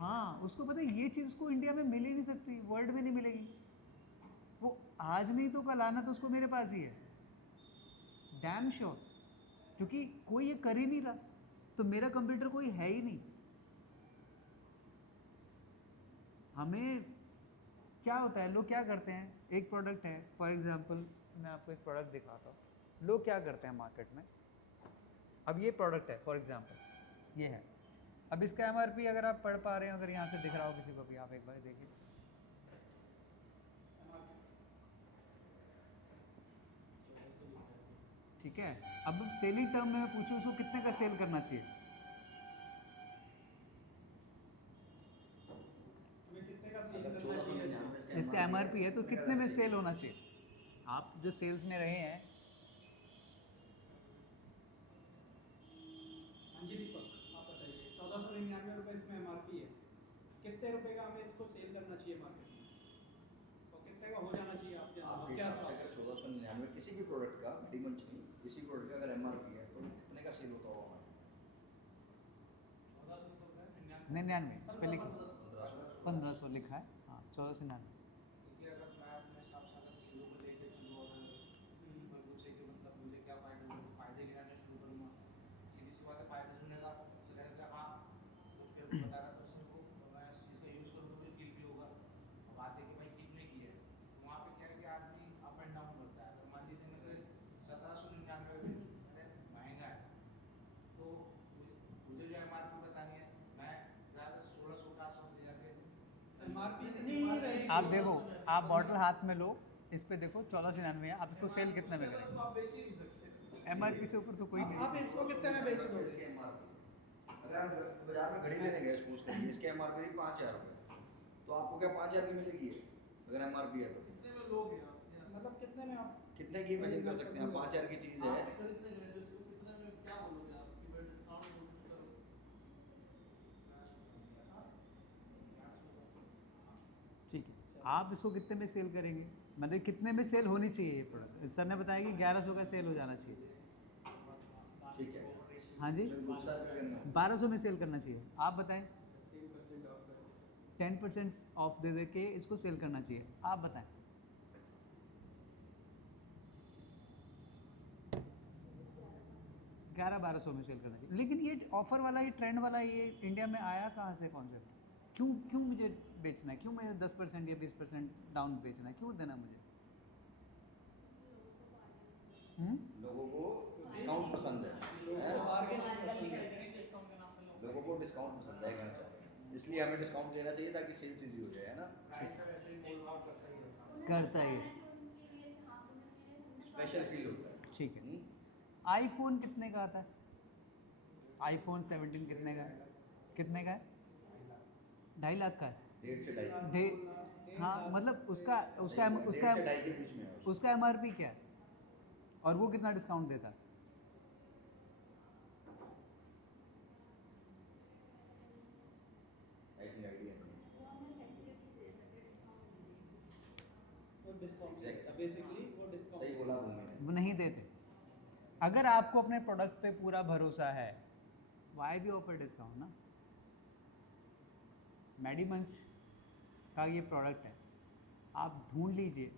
हाँ, उसको पता है ये चीज़ को इंडिया में मिल ही नहीं सकती, वर्ल्ड में नहीं मिलेगी। वो आज नहीं तो कल आना तो उसको मेरे पास ही है, डैम श्योर, क्योंकि कोई ये कर ही नहीं रहा, तो मेरा कंप्यूटर कोई है ही नहीं। हमें क्या होता है, लोग क्या करते हैं, एक प्रोडक्ट है फॉर एग्जांपल, मैं आपको एक प्रोडक्ट दिखाता हूँ, लोग क्या करते हैं मार्केट में, अब ये प्रोडक्ट है फॉर एग्जांपल, ये है, अब इसका एमआरपी अगर आप पढ़ पा रहे हैं, अगर यहाँ से दिख रहा हो किसी को भी, आप एक बार देखिए, ठीक है। अब सेलिंग टर्म में मैं पूछूं उसको कितने का सेल करना चाहिए, इसका एमआरपी है तो कितने में सेल होना चाहिए, आप जो सेल्स में रहे हैं। हाँ जी दीपक, आप बताइए, 1499 रुपये इसमें एमआरपी है, कितने रुपए का हमें इसको सेल करना चाहिए मार्केट में, तो कितने का हो जाना चाहिए आपके आपके हिसाब से? अगर 1499 किसी भी प्रोडक्ट का, मेडिमंच नहीं, किसी भी प्रोडक्ट का अगर एमआरपी है तो कितने का सेल होता होगा? 99 इस पर लिखा, 1500 लिखा है, हाँ 1499। क्योंकि अगर मैं अपने हिसाब से अगर चीज़ों को लेके चलूँ और मैं पूछे कि मतलब मुझे क्या फ़ायदे गिनाने शुरू करूँगा, सीधी सी बात है, फ़ायदे सुनेगा उसे लगेगा हाँ कुछ फिर बताएगा तो उसको मैं इस चीज़ का यूज़ करूँ तो मुझे फील भी होगा। और बात है कि भाई कितने की है, वहाँ पे क्या है कि आदमी अप एंड डाउन करता है। अगर मान लीजिए में से 1799 महंगा है तो मुझे जो एमआरपी बतानी है, मैं ज़्यादा 1600 के आसपास ले जाके एमआरपी इतनी ही रहेगी। आप देखो, आप बॉटल हाथ में लो, इस पे देखो 1499 है, आप इसको सेल कितने में करेंगे? आप बेच ही नहीं सकते। एमआरपी से ऊपर तो कोई नहीं। आप इसको कितने में बेच दोगे? इसके एमआरपी, अगर हम बाजार में घड़ी लेने गए सपोज करिए, इसके एमआरपी 5000 रुपये, तो आपको क्या 5000 की मिलेगी ये अगर एमआरपी है तो? कितने में लोग हैं आप? मतलब कितने में आप कितने की इमेजिन कर सकते हैं? 5000 की चीज़ है, आप खरीदने गए तो इसको कितने में क्या बोलोगे आप कि भाई डिस्काउंट करो? ठीक है, आप इसको कितने में सेल करेंगे, मतलब कितने में सेल होनी चाहिए ये प्रोडक्ट? सर ने बताया कि 1100 का सेल हो जाना चाहिए। ठीक है, हाँ जी, 1200 में सेल करना चाहिए, आप बताएं। 10% ऑफ दे के इसको सेल करना चाहिए, आप बताएं। 1100-1200 में सेल करना चाहिए, लेकिन ये ऑफर वाला, ये ट्रेंड वाला, ये इंडिया में आया कहाँ से कॉन्सेप्ट? क्यों क्यों मुझे बेचना है, क्यों मुझे 10% या 20% डाउन बेचना है, क्यों देना मुझे? लोगों को डिस्काउंट पसंद है, लोगों को डिस्काउंट पसंद है, कहना चाहते हैं, इसलिए हमें डिस्काउंट देना चाहिए ताकि सेल चीज़ हो जाए, है ना? करता ही, स्पेशल फील होता है। ठीक है। आईफोन कितने का आता है? आईफोन 17 कितने का है? कितने का है? 2.5 लाख का है। 1.5 से 2.5। हाँ, मतलब उसका उसका 1.5 उसका से 2.5 के बीच में है उसका एमआरपी क्या है, और वो कितना डिस्काउंट देता है? ऐसी आइडिया नहीं। बेसिकली वो डिस्काउंट सही बोला भूमि ने। वो नहीं देते। अगर आपको अपने प्रोडक्ट पे पूरा भरोसा है, वाई भी ऑफर डिस्काउंट ना? मेडिमंच का ये प्रोडक्ट है, आप ढूंढ लीजिए,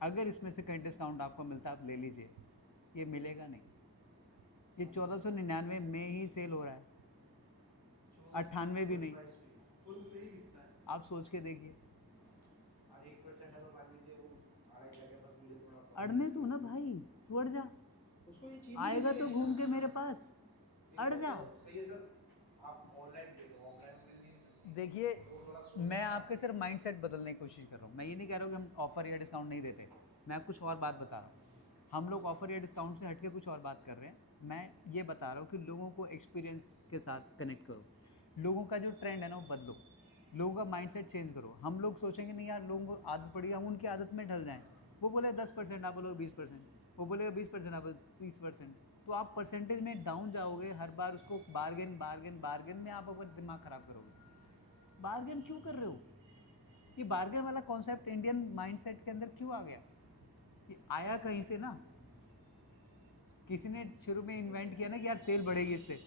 अगर इसमें से कहीं डिस्काउंट आपको मिलता है आप ले लीजिए, ये मिलेगा नहीं। ये 1499 में ही सेल हो रहा है, 98 भी नहीं। फुल पे ही बिकता है। आप सोच के देखिए। और 1% है तो मान लीजिए वो आगे जाके बस मुझे थोड़ा अड़ने दो ना भाई, तू अड़ जा, उसको ये चीज़ आएगा तो घूम के मेरे पास, अड़ जा। सही है सर, आप ऑनलाइन दे दो, ऑफलाइन में नहीं सकते। देखिए, मैं आपके सिर्फ माइंडसेट बदलने की कोशिश कर रहा हूँ, मैं ये नहीं कह रहा हूँ कि हम ऑफ़र या डिस्काउंट नहीं देते, मैं कुछ और बात बता रहा हूँ। हम लोग ऑफ़र या डिस्काउंट से हट के कुछ और बात कर रहे हैं। मैं ये बता रहा हूँ कि लोगों को एक्सपीरियंस के साथ कनेक्ट करो, लोगों का जो ट्रेंड है ना वो बदलो, लोगों का माइंडसेट चेंज करो। हम लोग सोचेंगे नहीं यार, लोगों को आदत पड़ी, हम उनकी आदत में ढल जाएँ। वो बोले 10%, आप बोलोगे 20%, वो बोलेगा 20%, आप 30%, तो आप परसेंटेज में डाउन जाओगे। हर बार उसको बार्गेन बार्गेन बार्गेन में आप अपना दिमाग ख़राब करोगे। बार्गेन क्यों कर रहे हो? ये बार्गेन वाला कॉन्सेप्ट इंडियन माइंडसेट के अंदर क्यों आ गया? ये आया कहीं से ना, किसी ने शुरू में इन्वेंट किया ना कि यार सेल बढ़ेगी इससे,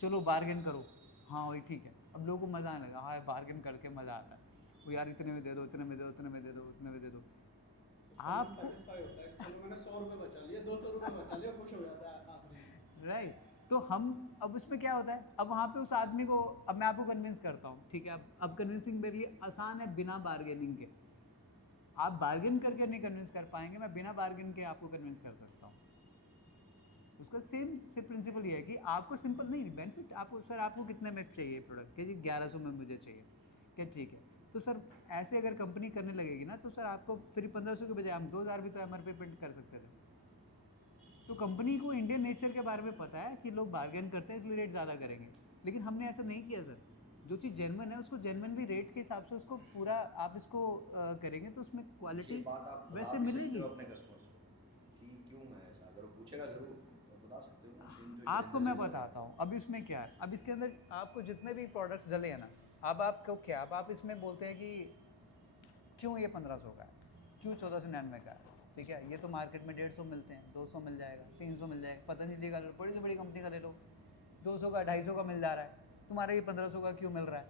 चलो बार्गेन करो। हाँ वही ठीक है। अब लोगों को मज़ा आने लगा, हाँ बार्गेन करके मज़ा आता है, वो यार इतने में दे दो, इतने में दे दो, इतने में दे दो, इतने में दे दो। आप सेटिस्फाई होता है, चलो मैंने 100 रुपये बचा लिए, 200 रुपये बचा लिए, खुश हो जाता है आदमी। राइट। तो हम अब उसमें क्या होता है, अब वहाँ पे उस आदमी को, अब मैं आपको कन्विंस करता हूँ, ठीक है, अब कन्विंसिंग मेरे लिए आसान है बिना बार्गेनिंग के। आप बार्गेन करके नहीं कन्विंस कर पाएंगे, मैं बिना बार्गेन के आपको कन्विंस कर सकता हूँ। उसका सेम से प्रिंसिपल ये है कि आपको सिंपल नहीं बेनिफिट, आपको सर आपको कितने में चाहिए प्रोडक्ट, कि जी 1100 में मुझे चाहिए, कि ठीक है, तो सर ऐसे अगर कंपनी करने लगेगी ना तो सर आपको फिर 1500 के बजाय हम 2000 भी तो MRP पेमेंट कर सकते थे। तो कंपनी को इंडियन नेचर के बारे में पता है कि लोग बार्गेन करते हैं इसलिए रेट ज़्यादा करेंगे, लेकिन हमने ऐसा नहीं किया सर। जो चीज़ जेन्युइन है उसको जेन्युइनली रेट के हिसाब से उसको पूरा आप इसको करेंगे तो उसमें क्वालिटी ये बात आप बता वैसे भी सकते मिलेगी। हो अपने कस्टमर्स को कि क्यों है ऐसा, अगर वो पूछेगा ज़रूर तो बता सकते हो। आपको मैं बताता हूँ अब इसमें क्या है। अब इसके अंदर आपको जितने भी प्रोडक्ट्स डले हैं ना, अब आपको क्या, अब आप इसमें बोलते हैं कि क्यों ये 1500 का है, क्यों 1499 का है, ठीक है, ये तो मार्केट में 150 मिलते हैं, 200 मिल जाएगा, 300 मिल जाएगा, पतंजलि का ले लो, बड़ी से बड़ी कंपनी का ले लो, 200 का 250 का मिल जा रहा है, तुम्हारा ये 1500 का क्यों मिल रहा है?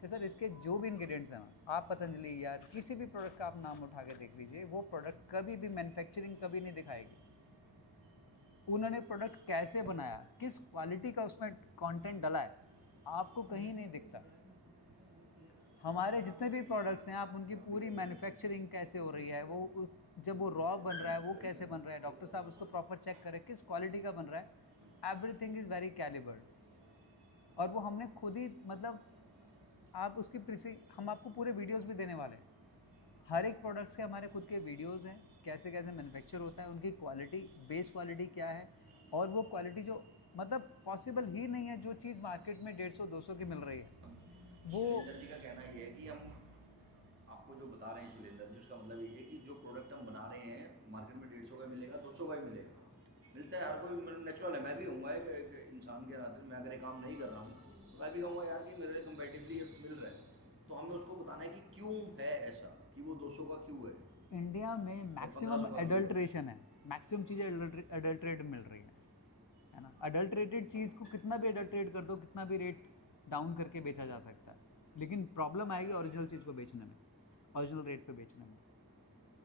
कि सर इसके जो भी इंग्रेडिएंट्स हैं, आप पतंजलि या किसी भी प्रोडक्ट का आप नाम उठा के देख लीजिए, वो प्रोडक्ट कभी भी मैन्युफैक्चरिंग कभी नहीं दिखाएगी। उन्होंने प्रोडक्ट कैसे बनाया, किस क्वालिटी का उसमें कंटेंट डला है, आपको कहीं नहीं दिखता। हमारे जितने भी प्रोडक्ट्स हैं आप उनकी पूरी मैन्युफैक्चरिंग कैसे हो रही है, वो जब वो रॉ बन रहा है वो कैसे बन रहा है, डॉक्टर साहब उसको प्रॉपर चेक करें किस क्वालिटी का बन रहा है, एवरीथिंग इज़ वेरी कैलिबर्ड। और वो हमने खुद ही मतलब आप उसकी हम आपको पूरे वीडियोस भी देने वाले हैं, हर एक प्रोडक्ट से हमारे खुद के वीडियोस हैं, कैसे कैसे मैन्युफैक्चर होता है, उनकी क्वालिटी, बेस क्वालिटी क्या है, और वो क्वालिटी जो मतलब पॉसिबल ही नहीं है, जो चीज़ मार्केट में 150-200 की मिल रही है वो। शैलेंद्र जी का कहना ये है कि हम आपको जो बता रहे हैं शैलेंद्र जी, उसका मतलब ये है कि जो प्रोडक्ट हम बना रहे हैं मार्केट में 150 का मिलेगा, 200 का ही मिलेगा, मिलता है, हर कोई नेचुरल है। मैं भी हूँगा एक इंसान के नाते, मैं अगर ये काम नहीं कर रहा हूँ तो मैं भी कहूँगा यार कि मेरे कंपेटिवली मिल रहा है, तो हमें उसको बताना है कि क्यों है ऐसा, कि वो 200 का क्यों है। इंडिया में मैक्सिमम 1500 का एडल्ट्रेशन है, मैक्सिमम चीज़ें एडल्ट्रेट मिल रही है ना। अडल्ट्रेटेड चीज़ को कितना भी एडल्ट्रेट कर दो, कितना भी रेट डाउन करके बेचा जा सकता है, लेकिन प्रॉब्लम आएगी ओरिजिनल चीज़ को बेचने में, ओरिजिनल रेट पे बेचने में।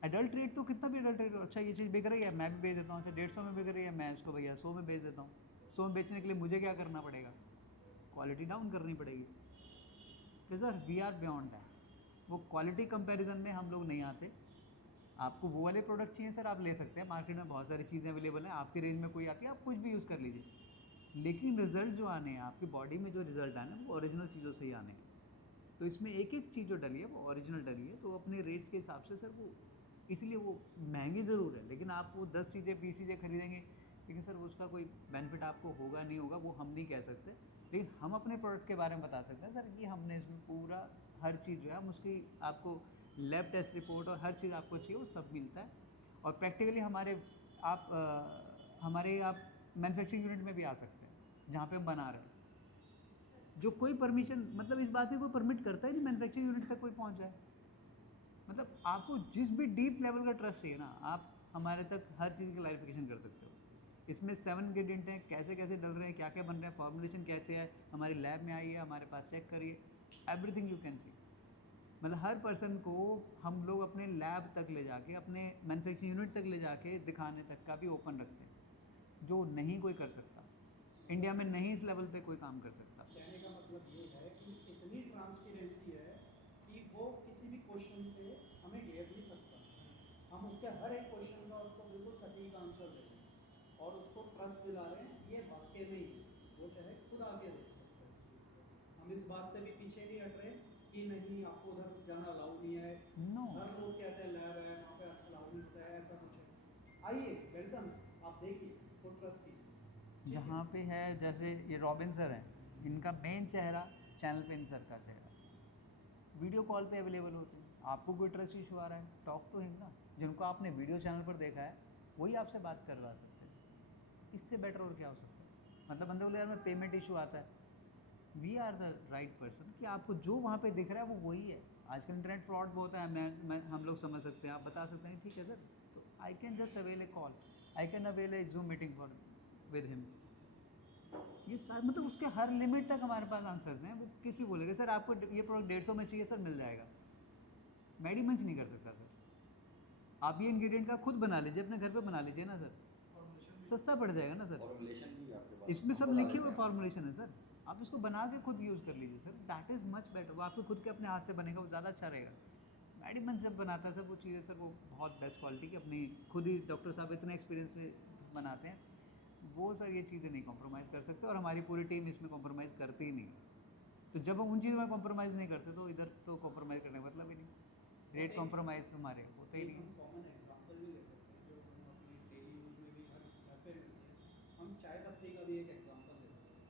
एडल्ट्रेट तो कितना भी एडल्ट्रेट, अच्छा ये चीज़ बिक रही है मैं भी बेच देता हूँ, अच्छा 150 में बिक रही है मैं इसको भैया 100 में बेच देता हूँ। 100 में बेचने के लिए मुझे क्या करना पड़ेगा, क्वालिटी डाउन करनी पड़ेगी। तो sir we are beyond that, वो क्वालिटी कंपैरिजन में हम लोग नहीं आते। आपको वो वाले प्रोडक्ट चाहिए सर आप ले सकते हैं, मार्केट में बहुत सारी चीज़ें अवेलेबल हैं, आपकी रेंज में कोई आती है आप कुछ भी यूज़ कर लीजिए, लेकिन रिजल्ट जो आने हैं आपकी बॉडी में, जो रिजल्ट आने हैं वो ओरिजिनल चीज़ों से ही आने हैं। तो इसमें एक एक चीज़ जो डली है वो ओरिजिनल डली है, तो अपने रेट्स के हिसाब से सर वो, इसलिए वो महंगी ज़रूर है, लेकिन आप वो 10 चीज़ें 20 चीज़ें खरीदेंगे, लेकिन सर उसका कोई बेनिफिट आपको होगा नहीं होगा वो हम नहीं कह सकते, लेकिन हम अपने प्रोडक्ट के बारे में बता सकते हैं सर कि हमने इसमें पूरा हर चीज़ जो है हम उसकी आपको लैब टेस्ट रिपोर्ट और हर चीज़ आपको चाहिए वो सब मिलता है। और प्रैक्टिकली हमारे आप मैन्युफैक्चरिंग यूनिट में भी आ सकते हैं जहाँ पे हम बना रहे हैं, जो कोई परमिशन मतलब इस बात की कोई परमिट करता ही नहीं मैन्युफैक्चरिंग यूनिट तक कोई पहुँच जाए। मतलब आपको जिस भी डीप लेवल का ट्रस्ट चाहिए ना, आप हमारे तक हर चीज़ की क्लैरिफिकेशन कर सकते हो। इसमें 7 इंग्रेडिएंट हैं, कैसे कैसे डल रहे हैं, क्या क्या बन रहे हैं, फॉर्मुलेशन कैसे है, हमारी लैब में आई है, हमारे पास चेक करिए, एवरीथिंग यू कैन सी। मतलब हर पर्सन को हम लोग अपने लैब तक ले जाके, अपने मैन्युफैक्चरिंग यूनिट तक ले जाके दिखाने तक का भी ओपन रखते हैं, जो नहीं कोई कर सकता, इंडिया में नहीं इस लेवल पे कोई काम कर सकता। कहने का मतलब ये है कि इतनी ट्रांसपेरेंसी है कि वो किसी भी क्वेश्चन पे हमें घेर नहीं सकता, हम उसके हर एक क्वेश्चन का उसको बिल्कुल सटीक आंसर दे रहे हैं और उसको ट्रस्ट दिला रहे हैं, ये वाकई में ही वो चाहे खुद आगे देख सकते हैं। हम इस बात से भी पीछे नहीं हट रहे कि नहीं आपको उधर जाना अलाउ नहीं है, नो, हर लोग कहते हैं लैब है वहाँ पे अलाउ नहीं होता है, ऐसा कुछ है। आइए वेलकम, आप देखिए, खुद ट्रस्ट कीजिए। जहाँ पे है जैसे ये रॉबिन सर हैं, इनका मेन चेहरा चैनल पे इन सर का चेहरा वीडियो कॉल पे अवेलेबल होते हैं। आपको कोई ट्रस्ट इशू आ रहा है, टॉक टू हिम ना, जिनको आपने वीडियो चैनल पर देखा है वही आपसे बात करवा सकते हैं। इससे बेटर और क्या हो सकता है? मतलब बंदे बोले यार मैं पेमेंट इशू आता है, we are the right person कि आपको जो वहाँ पे दिख रहा है वो वही है। आजकल इंटरनेट फ्रॉड बहुत है, मैं हम लोग समझ सकते हैं, आप बता सकते हैं ठीक है सर, तो I can just avail A call, I can avail A zoom meeting for with him. ये मतलब उसके हर लिमिट तक हमारे पास आंसर्स हैं। वो किसी बोलेगा सर आपको ये प्रोडक्ट 150 में चाहिए सर, मिल जाएगा। मेडिमंच नहीं कर सकता सर। आप ये इंग्रेडिएंट का खुद बना लीजिए, अपने घर पे बना लीजिए ना सर, सस्ता पड़ जाएगा ना सर। फॉर्मुलेशन भी आपके पास इसमें हम सब बता लिखे देते हुए हैं। फॉर्मुलेशन है सर, आप इसको बना के खुद यूज़ कर लीजिए sir, that is much better. वो आपके खुद के अपने हाथ से बनेगा, वो ज़्यादा अच्छा रहेगा। मेडिमंच जब बनाता है सर वो चीज़ें सर, वो बहुत बेस्ट क्वालिटी की अपनी खुद ही डॉक्टर साहब इतने एक्सपीरियंस से बनाते हैं, वो सर ये चीज़ें नहीं कॉम्प्रोमाइज़ कर सकते, और हमारी पूरी टीम इसमें कॉम्प्रोमाइज़ करती ही नहीं। तो जब हम उन चीज़ों में कॉम्प्रोमाइज़ नहीं करते तो इधर तो कॉम्प्रोमाइज़ करने का मतलब ही नहीं। रेट कॉम्प्रोमाइज़ हमारे होते ही एक नहीं। हम कॉमन एग्जांपल भी ले सकते हैं जो हम अपनी डेली यूज़ में भी हर घर पे मिलती है। हम चाय पत्ती का भी एक एग्जांपल ले सकते हैं।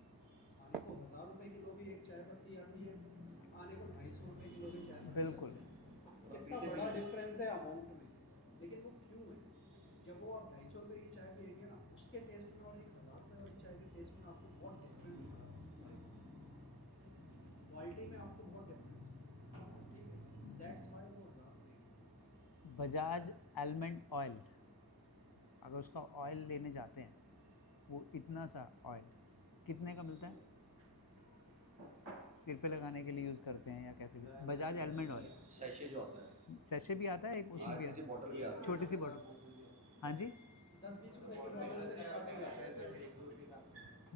आने को 1000 रुपये किलो भी एक चाय पत्ती आती है, आने को 250 रुपये किलो भी चाय पत्ती बिल्कुल। आती है। और कितना पीते बड़ा भी- डिफरेंस है अमाउंट में, लेकिन वो क्यों है? जब वो आप 250 रुपये की चाय पिएंगे ना, उसके टेस्ट में और एक 1000 रुपये वाली चाय के टेस्ट में आपको बहुत डिफरेंस मिलेगा। क्वालिटी में आपको बहुत डिफरेंस है, ठीक है? दैट्स वाई वो 1000 रुपये। बजाज एलमंड ऑयल, अगर उसका ऑयल लेने जाते हैं, वो इतना सा ऑयल कितने का मिलता है? सिर पे लगाने के लिए यूज़ करते हैं या कैसे भी, बजाज एलमंड ऑयल सैशे जो आता है, सैशे भी आता है एक, उसमें भी किसी बॉटल भी आता है। छोटी सी बॉटल। हाँ जी, 10-20 रुपये की बॉटल से स्टार्ट हो जाता है।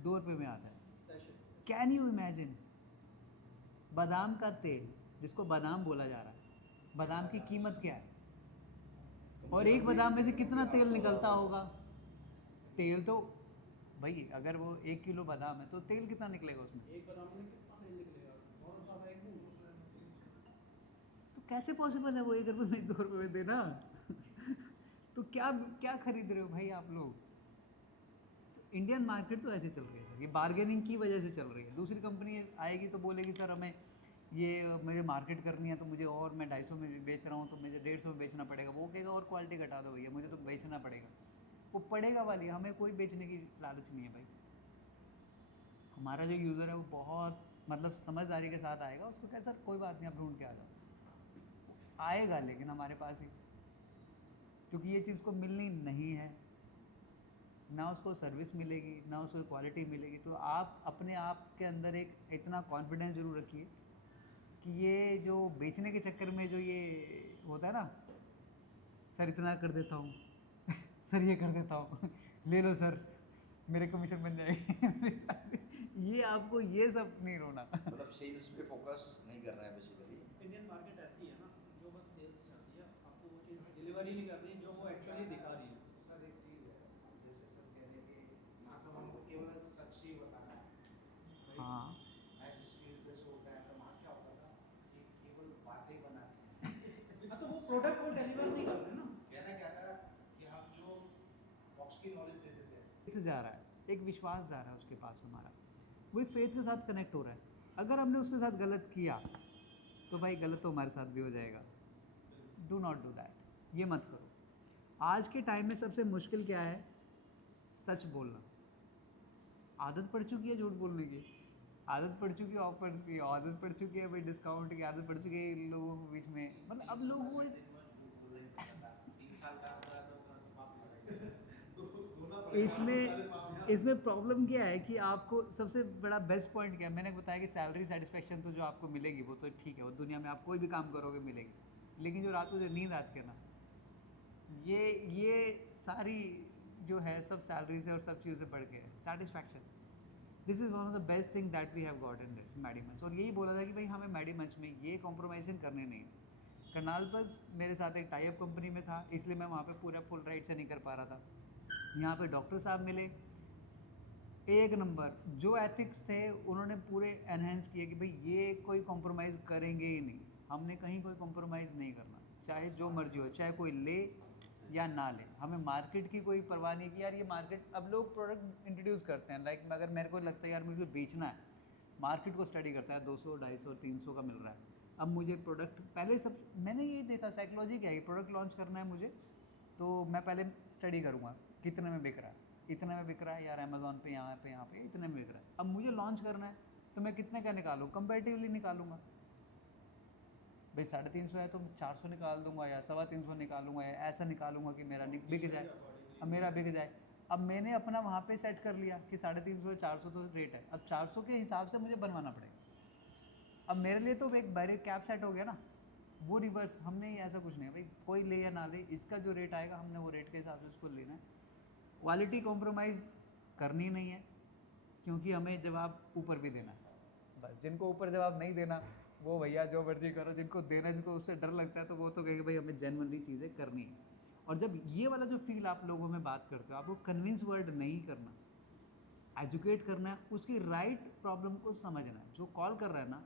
2 रुपये में आता है। सेशन कैन यू इमेजिन, बादाम का तेल जिसको बादाम बोला जा रहा है, बादाम की कीमत क्या है? कम और से एक कम बादाम में से भी कितना तेल 800 निकलता वाला। होगा? तेल तो भाई अगर वो 1 किलो बादाम है तो तेल कितना निकलेगा उसमें से? एक बादाम में कितना तेल निकलेगा? बहुत सारा एक बूंद। तो कैसे पॉसिबल है वो 1 रुपये में 2 रुपये में देना? तो क्या क्या खरीद रहे हो भाई आप लोग? तो इंडियन मार्केट तो ऐसे चल रही है सर, ये बार्गेनिंग की वजह से चल रही है। दूसरी कंपनी आएगी तो बोलेगी सर हमें ये मुझे मार्केट करनी है तो मुझे, और मैं 250 में बेच रहा हूँ तो मुझे 150 में बेचना पड़ेगा। वो कहेगा और क्वालिटी घटा दो भैया, मुझे तो बेचना पड़ेगा। वो पड़ेगा वाली, हमें कोई बेचने की लालच नहीं है भाई। हमारा जो यूज़र है वो बहुत मतलब समझदारी के साथ आएगा, उसको क्या सर कोई बात नहीं आप ढूंढ के आ जाओ, आएगा लेकिन हमारे पास ही, क्योंकि ये चीज़ को मिलनी नहीं है, ना उसको सर्विस मिलेगी ना उसको क्वालिटी मिलेगी। तो आप अपने आप के अंदर एक इतना कॉन्फिडेंस जरूर रखिए कि ये जो बेचने के चक्कर में जो ये होता है ना, सर इतना कर देता हूँ सर ये कर देता हूँ ले लो सर मेरे कमीशन बन जाएगी ये आपको ये सब नहीं रोना। मतलब सेल्स पे फोकस नहीं कर रहे हैं बेसिकली। इंडियन मार्केट ऐसी है ना, जो बस सेल्स चाहती है, आपको वो चीज़ डिलीवरी नहीं करनी जो वो एक्चुअली दिखा रही है। सर एक चीज़ है, जैसे सर कह रहे हैं कि मतलब हमको केवल सच ही बताना है भाई। हाँ मैं जिस फील्ड पे से होता है तो वहाँ क्या होता था कि केवल बातें बनानी हाँ, तो वो प्रोडक्ट को डिलीवर नहीं कर रहे ना। कहना क्या था कि हम जो बॉक्स की नॉलेज देते थे, फेथ जा रहा है, एक विश्वास जा रहा है उसके पास हमारा, वो एक फेथ के साथ कनेक्ट हो रहा है। अगर हमने उसके साथ गलत किया तो भाई गलत तो हमारे साथ भी हो जाएगा। डू नॉट डू दैट, ये मत करो। आज के टाइम में सबसे मुश्किल क्या है? सच बोलना। आदत पड़ चुकी है झूठ बोलने की, आदत पड़ चुकी है ऑफर्स की, आदत पड़ चुकी है भाई डिस्काउंट की, आदत पड़ चुकी है इन लोगों के बीच में। मतलब अब लोग वो 3 साल का होता है तो वापस इसमें प्रॉब्लम क्या है कि आपको सबसे बड़ा बेस्ट पॉइंट क्या है, मैंने बताया कि सैलरी सेटिस्फेक्शन तो जो आपको मिलेगी वो तो ठीक है, वो दुनिया में आप कोई भी काम करोगे मिलेगी, लेकिन जो रात को जो नींद आती है ना, ये सारी जो है सब सैलरी से और सब चीज़ों से बढ़ के है satisfaction. This is one of the best thing that we have got in this मैडीमंच। और यही बोला था कि भाई हमें मैडीमंच में ये कॉम्प्रोमाइज़ेशन करने नहीं है। करनाल बस मेरे साथ एक टाई अप कंपनी में था, इसलिए मैं वहाँ पे पूरा फुल राइट से नहीं कर पा रहा था। यहाँ पे डॉक्टर साहब मिले, एक नंबर, जो एथिक्स थे उन्होंने पूरे एनहेंस किए कि भाई ये कोई कॉम्प्रोमाइज़ करेंगे ही नहीं, हमने कहीं कोई कॉम्प्रोमाइज़ नहीं करना, चाहे जो मर्जी हो, चाहे कोई ले या ना ले, हमें मार्केट की कोई परवाह नहीं कि यार ये मार्केट। अब लोग प्रोडक्ट इंट्रोड्यूस करते हैं, लाइक अगर मेरे को लगता है यार मुझे बेचना है, मार्केट को स्टडी करता है 200, 250, 300 का मिल रहा है। अब मुझे प्रोडक्ट पहले सब मैंने ये देखा, साइकोलॉजी क्या है, प्रोडक्ट लॉन्च करना है मुझे तो मैं पहले स्टडी करूँगा कितने में बिक रहा है, इतने में बिक रहा है यार अमेज़ॉन पे, यहाँ पे इतने में बिक रहा है। अब मुझे लॉन्च करना है तो मैं कितने का निकालूँ, कंपैरेटिवली निकालूंगा। भाई 350 है तो 400 निकाल दूंगा या 325 निकालूंगा या ऐसा निकालूंगा कि मेरा बिक जाए, अब मेरा बिक जाए। अब मैंने अपना वहाँ पे सेट कर लिया कि 350 400 तो रेट है, अब 400 के हिसाब से मुझे बनवाना पड़ेगा। अब मेरे लिए तो एक बैरियर कैप सेट हो गया ना, वो रिवर्स हमने ही ऐसा कुछ नहीं है भाई, कोई ले या ना ले, इसका जो रेट आएगा हमने वो रेट के हिसाब से उसको लेना है। क्वालिटी कॉम्प्रोमाइज़ करनी नहीं है, क्योंकि हमें जवाब ऊपर भी देना है। बस जिनको ऊपर जवाब नहीं देना वो भैया जो मर्जी करो, जिनको देना, जिनको उससे डर लगता है तो वो तो कहेंगे भाई हमें जेन्युइनली चीज़ें करनी है। और जब ये वाला जो फील आप लोगों में बात करते हो, आपको कन्विंस वर्ड नहीं करना, एजुकेट करना है, उसकी राइट प्रॉब्लम को समझना है। जो कॉल कर रहा है ना,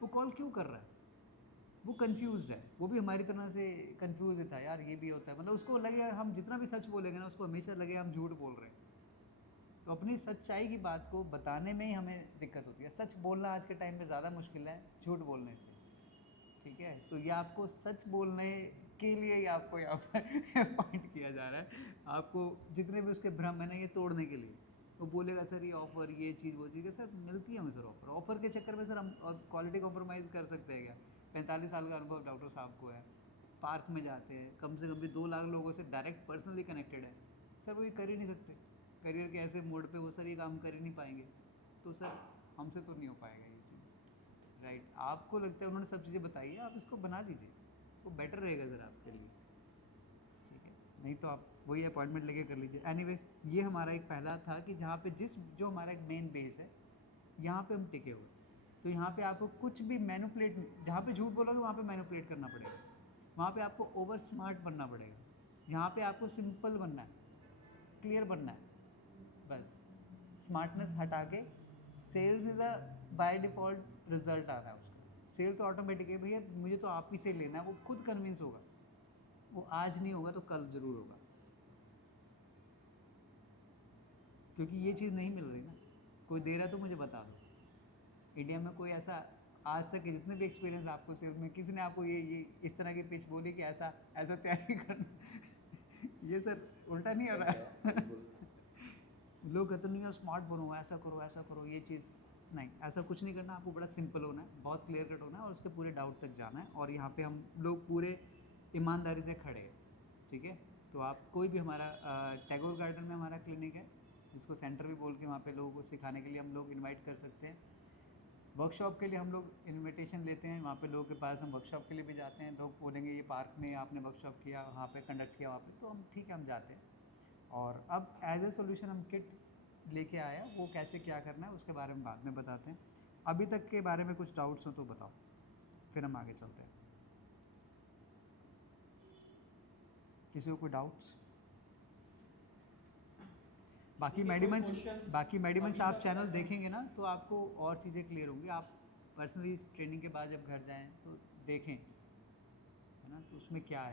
वो कॉल क्यों कर रहा है, वो कंफ्यूज्ड है, वो भी हमारी तरह से कंफ्यूज था यार, ये भी होता है, मतलब उसको लगे हम जितना भी सच बोलेंगे ना, उसको हमेशा लगे हम झूठ बोल रहे हैं। तो अपनी सच्चाई की बात को बताने में ही हमें दिक्कत होती है। सच बोलना आज के टाइम में ज़्यादा मुश्किल है झूठ बोलने से, ठीक है। तो ये आपको सच बोलने के लिए ही आपको यहाँ पर अपॉइंट किया जा रहा है, आपको जितने भी उसके भ्रम है ना ये तोड़ने के लिए। वो बोलेगा सर ये ऑफ़र, ये चीज़, वो चीज़, सर मिलती है हमें सर ऑफ़र के चक्कर में सर हम और क्वालिटी कॉम्प्रोमाइज़ कर सकते हैं क्या? 45 साल का अनुभव डॉक्टर साहब को है, पार्क में जाते हैं, कम से कम भी 2 लाख लोगों से डायरेक्ट पर्सनली कनेक्टेड है, सर वो ये कर ही नहीं सकते। करियर के ऐसे मोड पे वो सर ये काम कर ही नहीं पाएंगे, तो सर हमसे तो नहीं हो पाएगा ये चीज़, राइट। आपको लगता है उन्होंने सब चीज़ें बताई है, आप इसको बना लीजिए, वो बेटर रहेगा सर आपके लिए, ठीक है। नहीं तो आप वही अपॉइंटमेंट लेके कर लीजिए। एनीवे ये हमारा एक पहला था कि जहाँ पे जो हमारा एक मेन बेस है, यहाँ पे हम टिके हुए। तो यहाँ पे आपको कुछ भी मैनिपुलेट, जहाँ पे झूठ बोलोगे वहाँ पे मैनिपुलेट करना पड़ेगा, वहाँ पे आपको ओवर स्मार्ट बनना पड़ेगा, यहाँ पे आपको सिंपल बनना है, क्लियर बनना है, बस स्मार्टनेस हटा के। Sales is a by default result आ रहा है उसका, सेल तो ऑटोमेटिक है भैया, मुझे तो आप ही से लेना है, वो खुद कन्विंस होगा, वो आज नहीं होगा तो कल ज़रूर होगा, क्योंकि ये चीज़ नहीं मिल रही ना। कोई दे रहा है तो मुझे बता दो, इंडिया में कोई ऐसा आज तक के जितने भी एक्सपीरियंस आपको सेल्स में, किसी ने आपको ये इस तरह की पिच बोली कि ऐसा तैयारी करना ये सर उल्टा नहीं हो रहा है लोग कहते नहीं यार स्मार्ट बनो, ऐसा करो, ये चीज़ नहीं, ऐसा कुछ नहीं करना। आपको बड़ा सिंपल होना है, बहुत क्लियर कट होना है और उसके पूरे डाउट तक जाना है। और यहाँ पे हम लोग पूरे ईमानदारी से खड़े हैं, ठीक है। तो आप कोई भी हमारा टैगोर गार्डन में हमारा क्लिनिक है, जिसको सेंटर भी बोल के, वहाँ पे लोगों को सिखाने के लिए हम लोग इनवाइट कर सकते हैं। वर्कशॉप के लिए हम लोग इनविटेशन लेते हैं, वहाँ पे लोगों के पास हम वर्कशॉप के लिए भी जाते हैं। लोग बोलेंगे ये पार्क में आपने वर्कशॉप किया, वहाँ पे कंडक्ट किया वहाँ पे, तो हम ठीक है हम जाते हैं। और अब एज ए सोल्यूशन हम किट लेके आया, वो कैसे क्या करना है उसके बारे में बाद में बताते हैं। अभी तक के बारे में कुछ डाउट्स हो तो बताओ, फिर हम आगे चलते हैं। किसी को कोई डाउट्स? बाकी मेडिमंच आप चैनल देखेंगे ना तो आपको और चीज़ें क्लियर होंगी। आप पर्सनली ट्रेनिंग के बाद जब घर जाएं तो देखें, है ना, तो उसमें क्या है।